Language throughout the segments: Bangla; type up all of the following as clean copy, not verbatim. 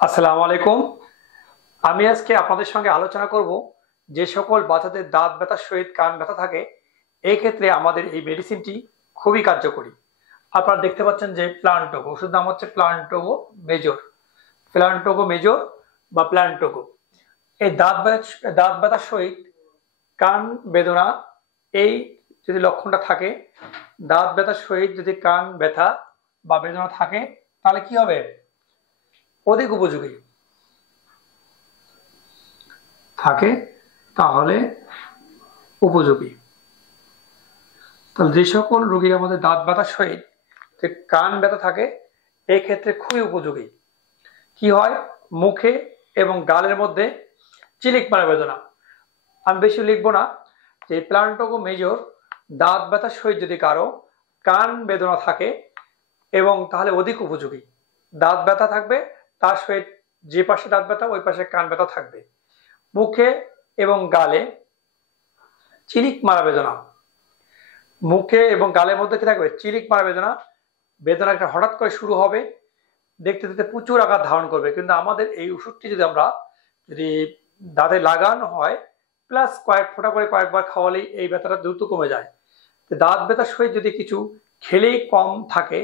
আসসালামু আলাইকুম। আমি আজকে আপনাদের সঙ্গে আলোচনা করব যে সকল বাচ্চাদের দাঁত ব্যথার সহিত কান ব্যথা থাকে এই ক্ষেত্রে আমাদের এই মেডিসিনটি খুবই কার্যকরী। আপনারা দেখতে পাচ্ছেন যে প্লান্টোগো ওষুধ নাম হচ্ছে প্লান্টোগো মেজর বা প্লান্টোগো। এই দাঁত ব্যথার সহিত কান বেদনা, এই যদি লক্ষণটা থাকে, দাঁত ব্যথার সহিত যদি কান ব্যথা বা বেদনা থাকে তাহলে কি হবে? অধিক উপযোগী থাকে, তাহলে উপযোগী। তাহলে যে সকল রোগীর আমাদের দাঁত ব্যথার সহিত যে কান ব্যথা থাকে এই ক্ষেত্রে খুবই উপযোগী। কি হয়? মুখে এবং গালের মধ্যে চিলিক মারা বেদনা। আমি বেশি লিখবো না। যে প্লান্টোগো মেজর দাঁত ব্যথার সহিত যদি কারো কান বেদনা থাকে এবং তাহলে অধিক উপযোগী। দাঁত ব্যথা থাকবে, তার সহিত যে পাশে দাঁত ব্যথা ওই পাশে কান ব্যথা থাকবে। মুখে এবং গালে চিলিক মারা বেদনা, মুখে এবং গালের মধ্যে কি থাকবে? চিলিক মারা বেদনা। বেদনাটা হঠাৎ করে শুরু হবে, দেখতে দেখতে প্রচুর আকার ধারণ করবে। কিন্তু আমাদের এই ওষুধটি যদি দাঁতে লাগানো হয়, প্লাস কয়েক ফোঁটা করে কয়েকবার খাওয়ালেই এই ব্যথাটা দ্রুত কমে যায়। দাঁত ব্যথার সহিত যদি কিছু খেলেই কম থাকে,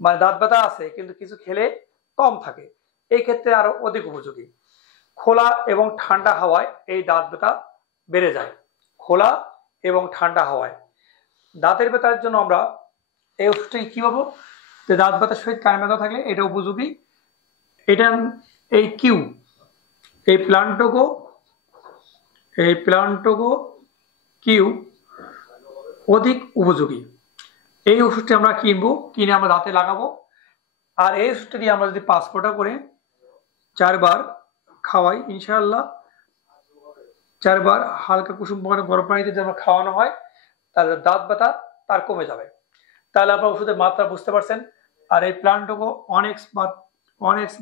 মানে দাঁত ব্যথা আছে কিন্তু কিছু খেলে কম থাকে, এই ক্ষেত্রে আরো অধিক উপযোগী। খোলা এবং ঠান্ডা হাওয়ায় এই দাঁত ব্যথা বেড়ে যায়। খোলা এবং ঠান্ডা হাওয়ায় দাঁতের ব্যথার জন্য আমরা এই ওষুধটা কি পাবো? যে দাঁত ব্যথার সহিত কান ব্যথা থাকলে এটা উপযোগী। এটা এই কিউ এই প্লান্টোগো কিউ অধিক উপযোগী। এই ওষুধটি আমরা কিনে আমরা দাঁতে লাগাবো। আর এই ওষুধটা দিয়ে আমরা যদি 5 ফোঁটা করে 4 বার খাওয়াই, ইনশাআল্লাহ 4 বার হালকা কুসুম পানি গরম পানিতে যদি আমরা খাওয়ানো হয় তাহলে দাঁত ব্যথা তার কমে যাবে। তাহলে আপনার ওষুধের মাত্রা বুঝতে পারছেন। আর এই প্লান্টোগো 1x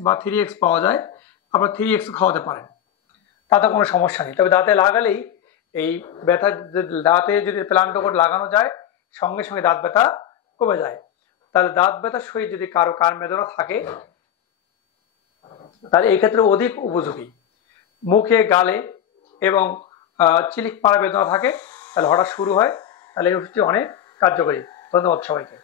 বা 3x পাওয়া যায়, আপনার 3x খাওয়াতে পারেন, তাতে কোনো সমস্যা নেই। তবে দাঁতে লাগালেই এই ব্যথা, দাঁতে যদি প্লান্টোগো লাগানো যায় সঙ্গে সঙ্গে দাঁত ব্যথা কমে যায়। তাহলে দাঁত ব্যথার সহিত যদি কারো কান বেদনা থাকে তাহলে এই ক্ষেত্রে অধিক উপযোগী। মুখে গালে এবং চিলিক পাড়া বেদনা থাকে, তাহলে হঠাৎ শুরু হয়, তাহলে এই ওষুধটি অনেক কার্যকরী। ধন্যবাদ সবাইকে।